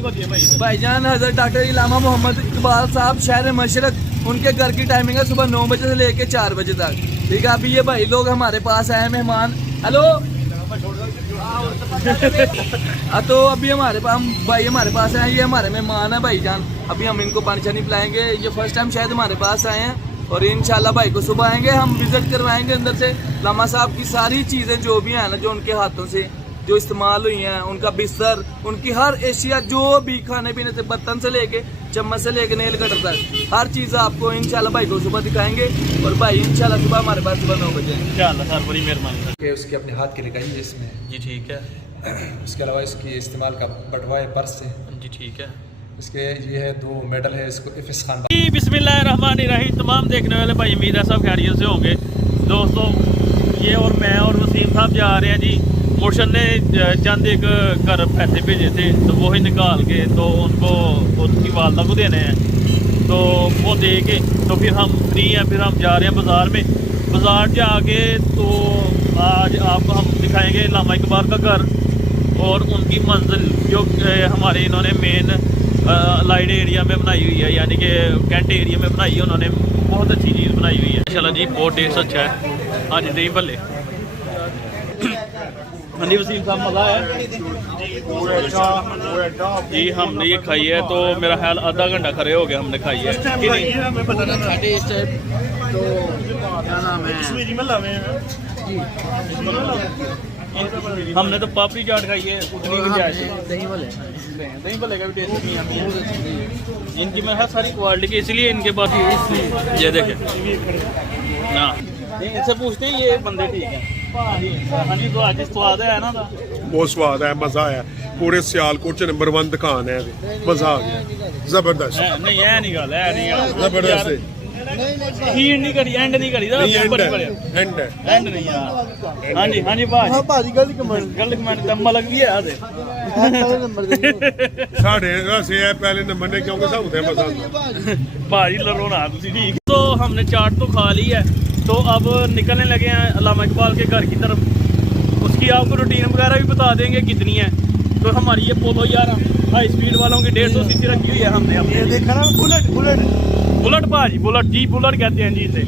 भाईजान हज़रत डॉक्टर इलामा मोहम्मद इकबाल साहब शहर मशरक, उनके घर की टाइमिंग है सुबह 9 बजे से लेके 4 बजे तक। ठीक है, अभी ये भाई लोग हमारे पास आए मेहमान। हेलो तो अभी हमारे पास आए, ये हमारे मेहमान है भाईजान। अभी हम इनको पानी छानी पिलाएंगे। ये फर्स्ट टाइम शायद हमारे पास आए हैं और इंशाल्लाह भाई को सुबह आएंगे, हम विजिट करवाएंगे अंदर से। लामा साहब की सारी चीज़ें जो भी हैं ना, जो उनके हाथों से जो इस्तेमाल हुई हैं, उनका बिस्तर, उनकी हर एशिया, जो भी खाने पीने से बर्तन से लेके चम्मच से लेके नेल कटर तक हर चीज़ आपको इंशाल्लाह भाई को सुबह दिखाएंगे। और भाई इंशाल्लाह सुबह हमारे पास सुबह 9 बजे इंशाल्लाह सर, बड़ी मेहरबानी कि उसके अपने हाथ की लगाई इसमें जी। ठीक है। उसके अलावा इसकी इस्तेमाल का बटवा है पर्स से जी। ठीक है। इसके ये है 2 मेडल है इसको इफ़िस खान। बिस्मिल्लाहिर्रहमानिर्रहीम। तमाम देखने वाले भाई उम्मीद है सब खैरियत से होंगे। दोस्तों, ये और मैं और वसीम साहब जा रहे हैं जी। मुर्शद ने चंद एक घर पैसे भेजे थे तो वही निकाल के तो उनको उसकी वालदा को देने हैं, तो वो दे के तो फिर हम फ्री हैं। फिर हम जा रहे हैं बाज़ार में। बाज़ार जाके तो आज आपको हम दिखाएंगे इलामा इकबाल का घर और उनकी मंजिल जो हमारे इन्होंने मेन लाइट एरिया में बनाई हुई है, यानी कि कैंट एरिया में बनाई है उन्होंने। बहुत अच्छी चीज़ बनाई हुई है माशाल्लाह जी, बहुत टेस्ट अच्छा है। हाँ जी, दही भल्ले। हाँ जी वसीम साहब, मज़ा है जी। हमने ये खाई है तो मेरा ख्याल आधा घंटा खड़े हो गया हमने खाई है कि नहीं। तो क्या नाम है, हमने तो पापड़ी चाट खाई है, उतनी भी जाए दही भल्ले। दही भल्ले का भी टेस्ट नहीं है इनकी। मैं सारी क्वालिटी की, इसलिए इनके पास ये देखें ना। इनसे पूछते हैं ये बंदे ठीक है। हाँ जी, तो आज स्वाद है ना, बहुत स्वाद है, मज़ा आया। पूरे सियालकोट च नंबर 1 दुकान है, मज़ा आ गया, ज़बरदस्त। नहीं है नहीं गल है, ज़बरदस्त हीट नहीं करी, एंड नहीं करी, एंड नहीं यार। हाँ जी, हाँ जी भाजी, गल कमेंट दम लग गई है साढ़े वैसे है पहले नंबर ने, क्योंकि सानू ते मज़ा आंदा भाजी लड़ो ना तुसी। ठीक, तो हमने चाट तो खा ली है, तो अब निकलने लगे हैं इलामा इकबाल के घर की तरफ। उसकी आपको रूटीन वगैरह भी बता देंगे कितनी है। तो हमारी ये पोलो 11 हाई स्पीड वालों की 150 सीसी रखी हुई है हमने अपने। देखा ना, बुलेट भाजी, बुलेट जी, बुलेट कहते हैं जी इसे।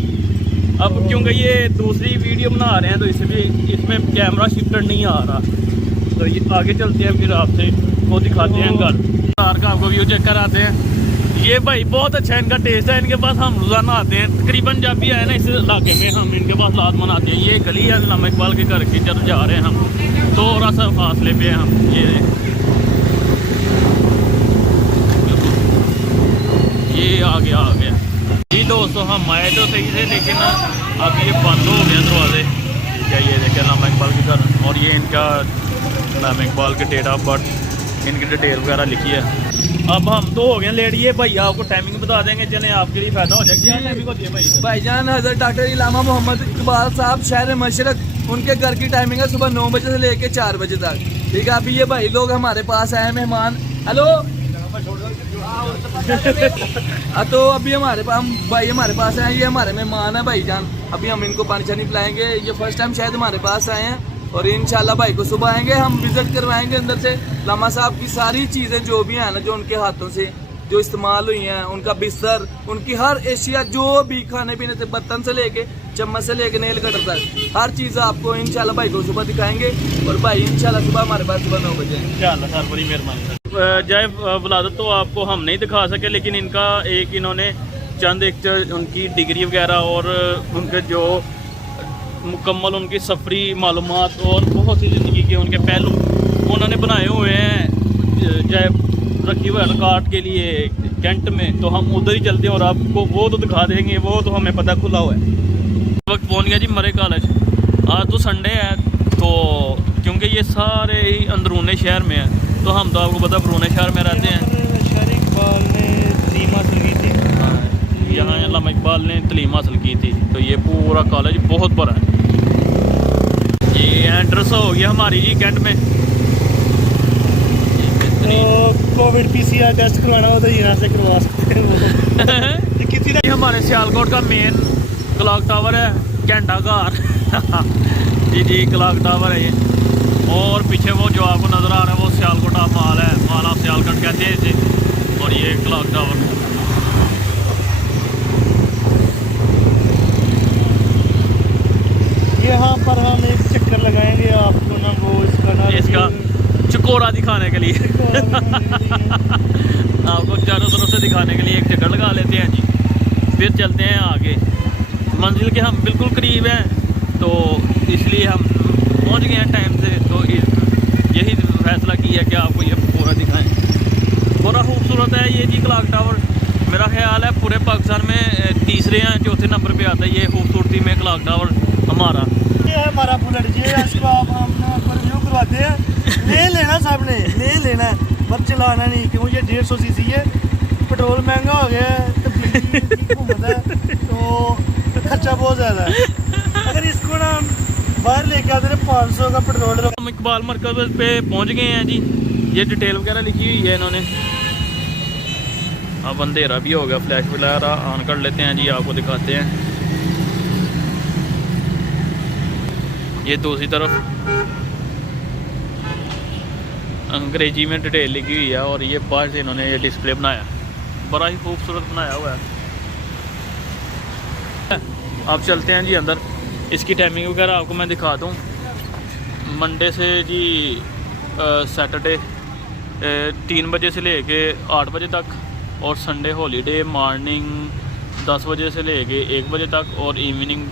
अब क्योंकि ये दूसरी वीडियो बना रहे हैं तो इसमें कैमरा शिफ्टेड नहीं आ रहा, तो ये आगे चलते हैं फिर आपसे वो दिखाते हैं घर का आपको व्यू चेक कराते हैं। ये भाई बहुत अच्छा इनका टेस्ट है, इनके पास हम रोज़ाना आते हैं। तकरीबन जब भी आए ना इस इलाके में हम इनके पास लाजमन आते हैं। ये गली है इलामा इकबाल के घर की तरफ जा रहे हैं हम, थोड़ा सा फासले पे हैं हम। ये आ गया जी। दोस्तों, हम आए तो सही से, लेकिन अब ये बंद हो गए दरवाजे। ठीक है, ये देखिए इलामा इकबाल के घर और ये इनका इलामा इकबाल के डेट ऑफ बर्थ, इनकी डिटेल वगैरह लिखी है। अब हम तो हो गए लेट, ये भाई आपको टाइमिंग बता देंगे, चले आपके लिए फायदा हो जाएगा। भाईजान हज़रत डॉक्टर इलामा मोहम्मद इकबाल साहब शहर मशरक, उनके घर की टाइमिंग है सुबह 9 बजे से लेके 4 बजे तक। ठीक है, अभी ये भाई लोग हमारे पास आए मेहमान। हेलो तो अभी हमारे पास आए, ये हमारे मेहमान है भाईजान। अभी हम इनको पानी छानी पिलाएंगे। ये फर्स्ट टाइम शायद हमारे पास आए हैं और इंशाल्लाह भाई को सुबह आएंगे, हम विजिट करवाएंगे अंदर से। लामा साहब की सारी चीज़ें जो भी हैं ना, जो उनके हाथों से जो इस्तेमाल हुई हैं, उनका बिस्तर, उनकी हर एशिया, जो भी खाने पीने से बर्तन से लेके चम्मच से लेके नेल कटर तक हर चीज़ आपको इंशाल्लाह भाई को सुबह दिखाएंगे। और भाई इंशाल्लाह सुबह हमारे पास सुबह 9 बजे इंशाल्लाह सर, बड़ी मेहरबानी। जय वलादत तो आपको हम नहीं दिखा सके, लेकिन इनका एक इन्होंने चंद एक उनकी डिग्री वगैरह और उनके जो मुकम्मल उनकी सफरी मालूमात और बहुत सी ज़िंदगी के उनके पहलू उन्होंने बनाए हुए हैं जय रखी हुए रिकॉर्ड के लिए कैंट में। तो हम उधर ही चलते हैं और आपको वो तो दिखा देंगे, वो तो हमें पता खुला हुआ है। वक्त पहुँच गया जी मरे कॉलेज। आज तो संडे है, तो क्योंकि ये सारे ही अंदरूनी शहर में है, तो हम तो आपको पता पुराने शहर में रहते हैं। इकबाल ने तलीम हासिल की थी, यहाँ इलामा इकबाल ने तलीम हासिल की थी। तो ये पूरा कॉलेज बहुत बड़ा है। ये एंट्रेंस हो गया हमारी जी कैंट में। कोविड PCR टेस्ट करवाना हो तो यहाँ से करवा सकते हैं। किसी ने हमारे सियालकोट का मेन क्लॉक टावर है, घंटा घर जी, क्लॉक टावर है ये। और पीछे वो जो आपको नज़र आ रहा है वो सियालकोट मॉल है। वाला सियालकोट कहते हैं इसे, और ये क्लॉक टावर। यहाँ पर हम एक चक्कर लगाएंगे आपको ना, वो इसका चकोरा दिखाने के लिए आपको चारों तरफ से दिखाने के लिए एक चक्कर लगा लेते हैं जी, फिर चलते हैं आगे। मंजिल के हम बिल्कुल करीब हैं, तो इसलिए हम पहुंच गए हैं टाइम से, तो यही फैसला किया कि आपको ये पूरा दिखाएं। बड़ा खूबसूरत है ये जी क्लॉक टावर। मेरा ख्याल है पूरे पाकिस्तान में तीसरे या चौथे नंबर पे आता है ये खूबसूरती में क्लॉक टावर हमारा। ये है हमारा बुलेट जी, इसको आप हम रिव्यू करवाते हैं। ले लेना साहब ने, ले लेना है, पर चलाना नहीं, क्योंकि ये 150 सीसी है, पेट्रोल महंगा हो गया है, तो बिजली की कीमत है, तो खर्चा बहुत ज़्यादा है। अगर इसको ना बाहर लेके आते हैं 500 का पेट्रोल। हम इकबाल मरकज़ पे पहुंच गए हैं जी, ये डिटेल वगैरह लिखी हुई है इन्होंने। अब अंधेरा भी हो गया, फ्लैश वगैरह ऑन कर लेते हैं जी, आपको दिखाते हैं। ये दूसरी तरफ अंग्रेजी में डिटेल लिखी हुई है, और ये बाहर से इन्होंने ये डिस्प्ले बनाया, बड़ा ही खूबसूरत बनाया हुआ है। अब चलते हैं जी अंदर, इसकी टाइमिंग वगैरह आपको मैं दिखा दूँ। मंडे से जी सैटरडे 3 बजे से लेके 8 बजे तक, और संडे हॉलीडे मॉर्निंग 10 बजे से लेके 1 बजे तक, और इवनिंग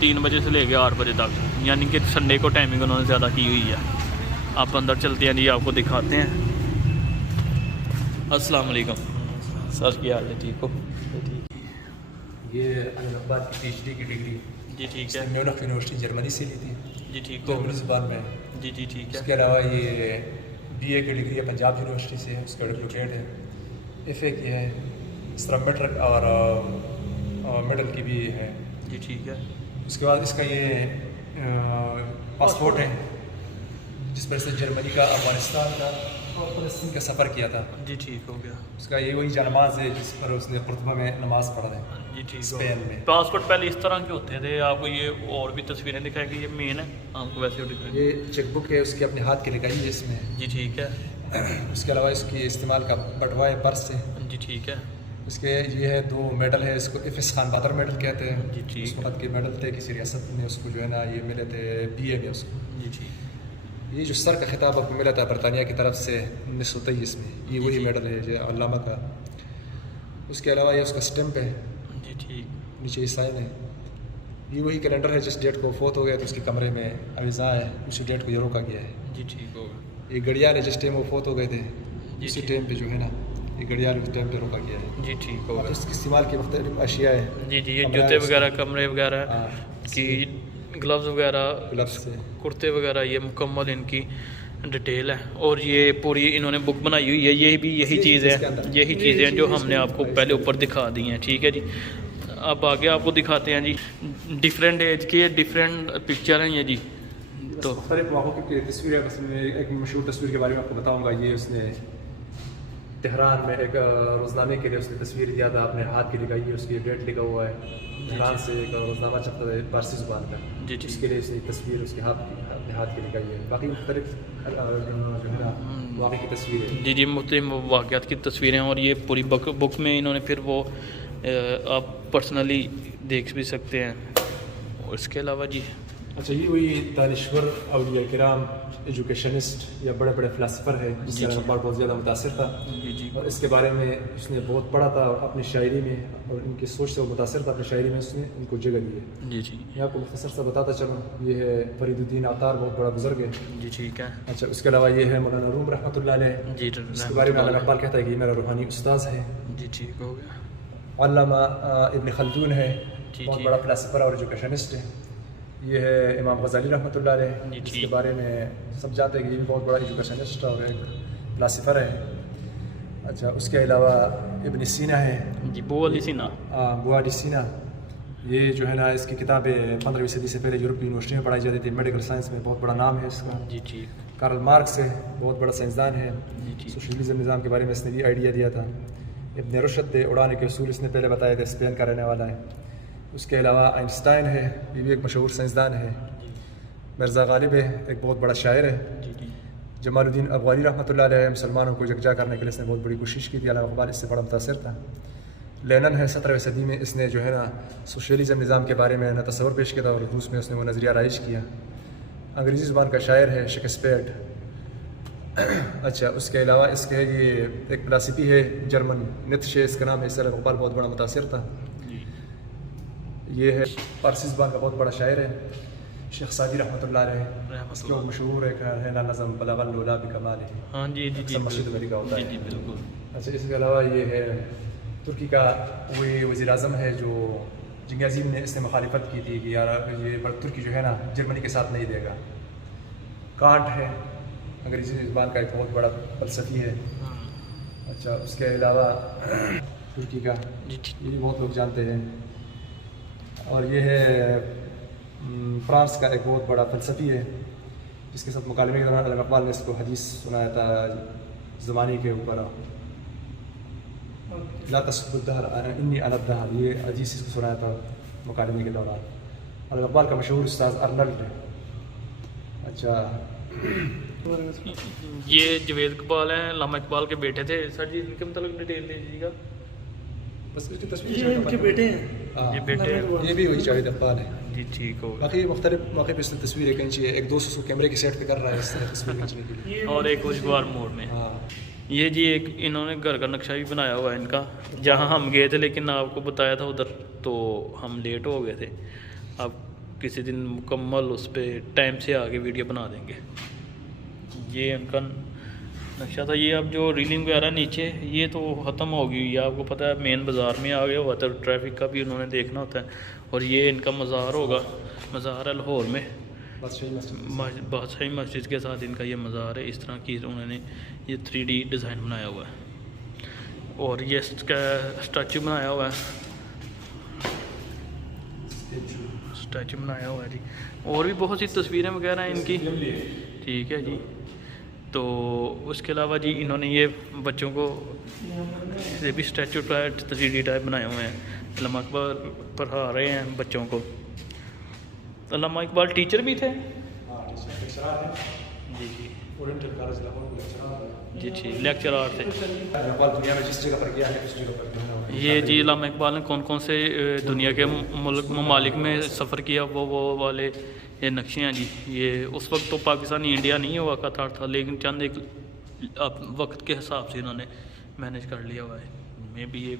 3 बजे से लेके 8 बजे तक, यानी कि संडे को टाइमिंग उन्होंने ज़्यादा की हुई है। आप अंदर चलते हैं जी, आपको दिखाते हैं। अस्सलाम वालेकुम सर, क्या हाल है, ठीक हो? ये अहमदाबाद की PhD की डिग्री जी ठीक है। म्यूनिख यूनिवर्सिटी जर्मनी से ली थी, जी ठीक हो। जर्मनी ज़ुबान में। जी जी ठीक है। इसके अलावा ये BA की डिग्री है पंजाब यूनिवर्सिटी से, उसका डिप्लोमेट है। FA की है, स्क्रम मेट्रिक और मेडल की भी है। जी ठीक है। उसके बाद इसका ये पासपोर्ट है, जिस पर से जर्मनी का, अफगानिस्तान का और फ़लस्तीन का सफ़र किया था। जी ठीक हो गया। उसका ये वही नमाज है जिस पर उसने खुतबा में नमाज पढ़ा है। जी ठीक हो। स्पेन में पासपोर्ट पहले इस तरह के होते थे, आपको ये और भी तस्वीरें दिखाएंगे, ये मेन है, आपको वैसे दिखाएंगे। ये चेकबुक है, उसके अपने हाथ की लिखाई है इसमें। जी ठीक है। उसके अलावा इसकी इस्तेमाल का बटवा है पर्स है। जी ठीक है। इसके ये है 2 मेडल है, इसको FS खान बहादुर मेडल कहते हैं। जी ठीक उस वक्त के मेडल थे, किसी रियासत में उसको जो है ना ये मिले थे, BA में उसको। जी ठीक। ये जो सर का खिताब आपको मिला था बरतानिया की तरफ से 1923 में, ये वही मेडल है जो अल्लामा का। उसके अलावा ये उसका स्टैम्प है, जी ठीक। नीचे साइन है। ये वही कैलेंडर है, जिस डेट को फोत हो गया तो उसके कमरे में अविज़ा है, उसी डेट को ये रोका गया है। जी ठीक होगा। ये घड़ियाल है, जिस टाइम वो फोत हो गए थे उसी ठीक। टाइम पे जो है ना ये घड़ियाल उस टाइम पे रोका गया है। जी ठीक अब होगा। इसके इस्तेमाल की मुख्तलिफ अशिया है। जी जी, ये कमरा जूते है वगैरह, कमरे वगैरह हाँ, की, ग्लव्स वगैरह, ग्लव्स से कुर्ते वगैरह, ये मुकम्मल इनकी डिटेल है। और ये पूरी इन्होंने बुक बनाई हुई है, ये भी यही चीज़ इसके है, अंदर। यही चीज़ें हैं जो हमने आपको पहले ऊपर दिखा दी हैं। ठीक है जी, अब आगे आपको दिखाते हैं जी। डिफरेंट एज के डिफरेंट पिक्चर हैं ये जी। तो मुख्तलिफ मौक़ों की तस्वीर है, बस मैं एक मशहूर तस्वीर के बारे में आपको बताऊँगा। ये उसने तेहरान में एक रोज़नामे के लिए उसने तस्वीर दिया था, अपने हाथ की लिखाई है, उसकी डेट लिखा हुआ है। तेहरान से एक रोज़नामा छपता था फारसी ज़ुबान का, जी जी। इसके लिए उसने तस्वीर उसके अपने हाथ की लिखाई है। बाकी मुख्तलिफ जो है ना वाक़ई की तस्वीर है। जी जी, मुख्तलिफ वाक़यात की तस्वीरें, और ये पूरी बुक में इन्होंने फिर वो आप पर्सनली देख भी सकते हैं। और इसके अलावा जी, अच्छा, ये वही दानिश्वर औलिया किराम, एजुकेशनिस्ट या बड़े बड़े फ़िलासफ़र है, जिससे अखबार बहुत ज़्यादा मुतासिर था। जी जी। और इसके बारे में उसने बहुत पढ़ा था अपनी शायरी में, और इनकी सोच से वो मुतासिर था, अपनी शायरी में उसने इनको जगह दी है। जी जी। मैं आपको मुख्तसर सा बताता चलूँ, ये है फरीदुद्दीन अतार, बहुत बड़ा बुजुर्ग है। जी ठीक है। अच्छा, उसके अलावा ये है मौलाना रूम रहमतुल्लाह अलैह, जी इसके बारे में अल्लामा इकबाल कहता है कि ये मेरा रूहानी उस्ताद है। जी ठीक हो गया। अल्लामा इब्न खल्दून है, जी, बहुत जी। बड़ा फ़िलासफ़र और एजुकेशनिस्ट है। ये है इमाम गज़ाली रहमतुल्लाह अलैह, जी, जिसके ठीक। बारे में सब जानते हैं कि ये भी बहुत बड़ा एजुकेशनिस्ट और एक फ़िलासफ़र है। अच्छा, उसके अलावा इब्न सीना है, जी, बो अली सिन्हा। बुआडी सीना, ये जो है ना इसकी किताबें 15वीं सदी से पहले यूरोपीय यूनिवर्सिटी में पढ़ाई जाती थी। मेडिकल साइंस में बहुत बड़ा नाम है इसका। जी ठीक। कार्ल मार्क्स है, बहुत बड़ा साइंसदान है, जी ठीक। सोशलिज्म निज़ाम के बारे में इसने भी आइडिया दिया था। इब्न रुशद उड़ाने के उसूल इसने पहले बताए थे, स्पेन का रहने वाला है। उसके अलावा आइंस्टाइन है, ये भी एक मशहूर साइंसदान है। मिर्ज़ा गालिब है, एक बहुत बड़ा शायर है। जी जी। جمال الدین افغانی رحمۃ اللہ علیہ مسلمانوں کو یکجا کرنے کے لیے اس نے بہت بڑی کوشش کی تھی. علامہ اقبال اس سے بڑا متاثر تھا. لینن ہے 17ویں صدی میں, اس نے جو ہے نا سوشلزم نظام کے بارے میں نا تصور پیش کیا تھا, اور روس میں اس نے وہ نظریہ رائج کیا. انگریزی زبان کا شاعر ہے شیکسپیئر. اچھا, اس کے علاوہ اس کے یہ ایک فلسفی ہے جرمن نیتشے, اس کا نام ہے. اس سے علامہ اقبال بہت بڑا متاثر تھا. یہ ہے فارسی زبان کا بہت بڑا شاعر ہے شیخ سعدی رحمۃ اللہ علیہ. اس کا مشہور ہے نا نظم بلغ اللولا بکمالہ. ہاں جی جی جی مسجد میں لکھا ہوتا ہے. جی بالکل. اچھا, اس کے علاوہ یہ ہے ترکی کا وہ وزیر اعظم ہے جو جنگ عظیم نے اس نے مخالفت کی تھی کہ یار یہ ترکی جو ہے نا جرمنی کے ساتھ نہیں دے گا. کانٹ ہے انگریزی زبان کا ایک بہت بڑا فلسفی ہے. اچھا, اس کے علاوہ ترکی کا یہ بھی بہت لوگ جانتے ہیں. اور یہ ہے فرانس کا ایک بہت بڑا فلسفی ہے جس کے ساتھ مکالمے کے دوران علامہ اقبال نے اس کو حدیث سنایا تھا زمانے کے اوپر. لا تسب الدہر انی انا الدہر, یہ حدیث اس کو سنایا تھا مکالمے کے دوران. علامہ اقبال کا مشہور استاذ ارنلڈ ہے. اچھا, یہ جوید اقبال ہیں, علامہ اقبال کے بیٹے تھے. سر جی ان کے متعلق ڈیٹیل دے دیجیے گا. بس اس کی تصویر یہ ان کے بیٹے ہیں. یہ بیٹے ہیں. یہ بھی وہی جاوید اقبال ہے. جی ٹھیک ہوگا. باقی مختلف موقع پہ اس نے تصویریں کھینچی ہے. ایک دوست اس کو کیمرے کی سیٹ پہ کر رہا ہے اس طرح تصویر کھینچنے کے لیے. اور ایک خوشگوار موڑ میں. ہاں, یہ جی ایک انہوں نے گھر کا نقشہ بھی بنایا ہوا ہے ان کا, جہاں ہم گئے تھے لیکن آپ کو بتایا تھا ادھر تو ہم لیٹ ہو گئے تھے. اب کسی دن مکمل اس پہ ٹائم سے آگے ویڈیو بنا دیں گے. یہ ان کا نقشہ تھا. یہ اب جو ریلنگ وغیرہ نیچے یہ تو ختم ہو گئی. آپ کو پتہ ہے مین بازار میں آ گیا ہوا تھا, ٹریفک کا بھی انہوں نے دیکھنا ہوتا ہے. اور یہ ان کا مزار ہوگا, مزار ہے لاہور میں, بادشاہی مسجد کے ساتھ ان کا یہ مزار ہے. اس طرح کی انہوں نے یہ 3D ڈیزائن بنایا ہوا ہے. اور یہ اس کا اسٹیچو بنایا ہوا ہے, اسٹیچو بنایا ہوا ہے جی. اور بھی بہت سی تصویریں وغیرہ ہیں ان کی. ٹھیک ہے جی. تو اس کے علاوہ جی انہوں نے یہ بچوں کو یہ بھی اسٹیچو ٹائپ 3D ٹائپ بنائے ہوئے ہیں. علامہ اقبال پڑھا رہے ہیں بچوں کو. علامہ اقبال ٹیچر بھی تھے. جی جی جی ٹھیک, لیکچرار تھے. دنیا میں جس جگہ پر گیا ہے اس جگہ پر یہ جی علامہ اقبال نے کون کون سے دنیا کے ممالک میں سفر کیا وہ والے یہ نقشے ہیں جی. یہ اس وقت تو پاکستانی انڈیا نہیں ہوا کرتا تھا, لیکن چند ایک وقت کے حساب سے انہوں نے مینیج کر لیا ہوا ہے. میں بھی یہ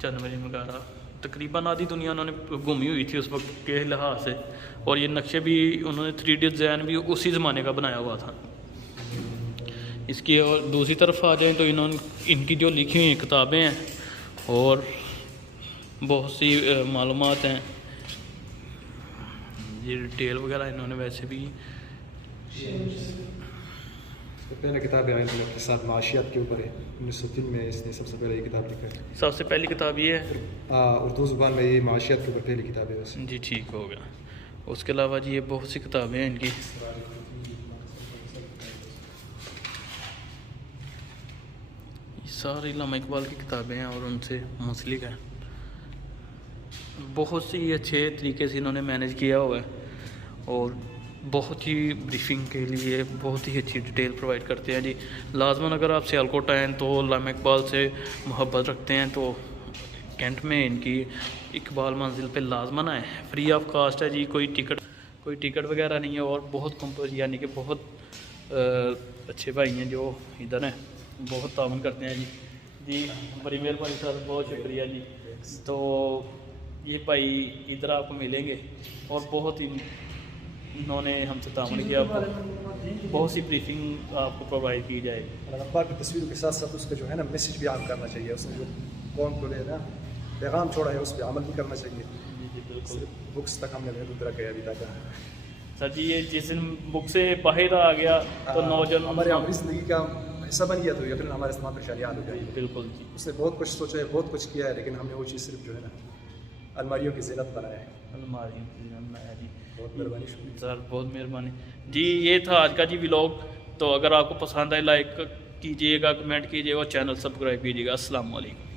جنوری وغیرہ تقریباً آدھی دنیا انہوں نے گھومی ہوئی تھی اس وقت کے لحاظ سے. اور یہ نقشے بھی انہوں نے 3D ڈیزائن بھی اسی زمانے کا بنایا ہوا تھا. اس کی اور دوسری طرف آ جائیں تو ان کی جو لکھی ہوئی کتابیں ہیں اور بہت سی معلومات ہیں. یہ ڈیٹیل وغیرہ انہوں نے ویسے بھی پہلے کتاب ہے اقتصاد معاشیات کے اوپر ہے. 1903 میں اس نے سب سے پہلے یہ کتاب لکھا ہے. سب سے پہلی کتاب یہ ہے. اردو زبان میں یہ معاشیات کے اوپر پہلی کتاب ہے ویسے. جی ٹھیک ہو گیا. اس کے علاوہ جی یہ بہت سی کتابیں ہیں ان کی. ساری علامہ اقبال کی کتابیں ہیں اور ان سے منسلک ہیں. بہت سی اچھے طریقے سے انہوں نے مینیج کیا ہوا ہے اور بہت ہی بریفنگ کے لیے بہت ہی اچھی ڈیٹیل پرووائڈ کرتے ہیں جی. لازماً اگر آپ سیالکوٹ آئیں تو علامہ اقبال سے محبت رکھتے ہیں تو کینٹ میں ان کی اقبال منزل پہ لازماً آئیں. فری آف کاسٹ ہے جی, کوئی ٹکٹ وغیرہ نہیں ہے. اور بہت یعنی کہ بہت اچھے بھائی ہیں جو ادھر ہیں, بہت تعاون کرتے ہیں جی. جی بڑی مہربانی سر, بہت شکریہ جی. تو یہ بھائی ادھر آپ کو ملیں گے اور بہت ہی انہوں نے ہم سے تعاون کیا. بہت سی بریفنگ آپ کو پرووائڈ کی جائے گی. علامہ اقبال کی تصویروں کے ساتھ ساتھ اس کا جو ہے نا میسیج بھی عام کرنا چاہیے. اس نے جو قوم کو نا پیغام چھوڑا ہے اس پہ عمل بھی کرنا چاہیے. جی بالکل. بکس تک ہم نے محدود رکھا ہے ابھی تک. سر جی یہ جس دن بک سے باہر آ گیا تو نوجوان ہماری عملی زندگی کا حصہ بن گیا تو یقیناً ہمارے استعمال پریشانی حل ہو جائے گی. بالکل جی. اس نے بہت کچھ سوچا ہے, بہت کچھ کیا ہے, لیکن ہم نے وہ چیز صرف جو ہے نا الماریوں کی زینت بنایا ہے. الماری جی. بہت مہربانی, شکریہ سر بہت مہربانی جی. یہ تھا آج کا جی ولاگ. تو اگر آپ کو پسند آئے لائک کیجیے گا, کمنٹ کیجیے گا, چینل سبسکرائب کیجیے گا. السلام علیکم.